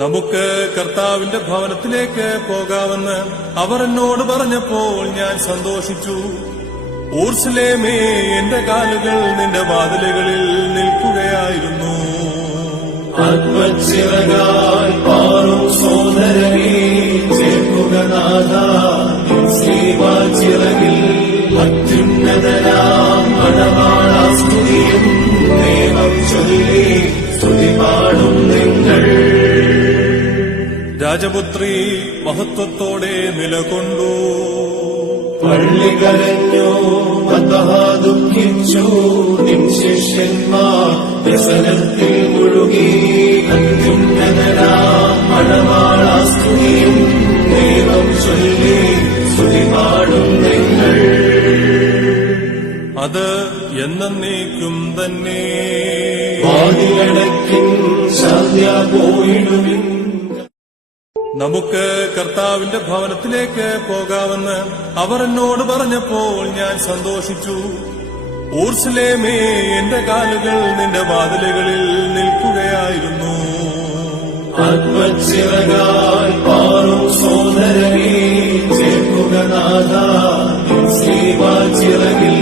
നമുക്ക് കർത്താവിന്റെ ഭവനത്തിലേക്ക് പോകാമെന്ന് അവർ എന്നോട് പറഞ്ഞപ്പോൾ ഞാൻ സന്തോഷിച്ചു. ഊർസ്ലേമേ എന്റെ കാലുകൾ നിന്റെ വാതിലുകളിൽ നിൽക്കുകയായിരുന്നു. ശ്രീവാചിറകിൽ അത്യുന്നതനാം മണവാളാസ്തുതിയും ദൈവം ചൊല്ലി രാജപുത്രി മഹത്വത്തോടെ നിലകൊണ്ടു. പള്ളി കരഞ്ഞു ദുഃഖിച്ചു നിൻ ശിഷ്യന്മാർ വ്യസനത്തിൽ മുഴുകി. അത്യുന്നതനാം മണവാളാസ്തുതിയും ദൈവം ചൊല്ലി സ്തുതിപാടും നിങ്ങൾ. അത് എന്നേക്കും തന്നെ. വാതിലടക്കിൻ സന്ധ്യ പോയിടുവിൻ. നമുക്ക് കർത്താവിന്റെ ഭവനത്തിലേക്ക് പോകാമെന്ന് അവർ എന്നോട് പറഞ്ഞപ്പോൾ ഞാൻ സന്തോഷിച്ചു. ഊർസ്ലേമേ എന്റെ കാലുകൾ നിന്റെ വാതിലുകളിൽ നിൽക്കുകയായിരുന്നു. ആത്മച്ചിറകാൽ പാറും ശ്രീവാചിറകിൽ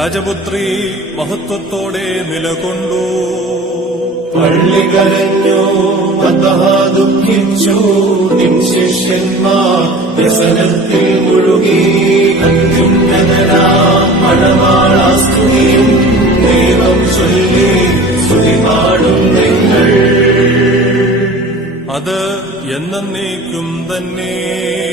രാജപുത്രി മഹത്വത്തോടെ നിലകൊണ്ടു. പള്ളി കരഞ്ഞു വധഹ ദുഃഖിച്ചു നിൻ ശിഷ്യന്മാർ വ്യസനത്തിൽ മുഴുകി. അത്യുന്നതനാം മണവാളാസ്തുതിയും ദൈവം ചൊല്ലി സ്തുതിപാടും നിങ്ങൾ. അത് എന്നേക്കും തന്നെ.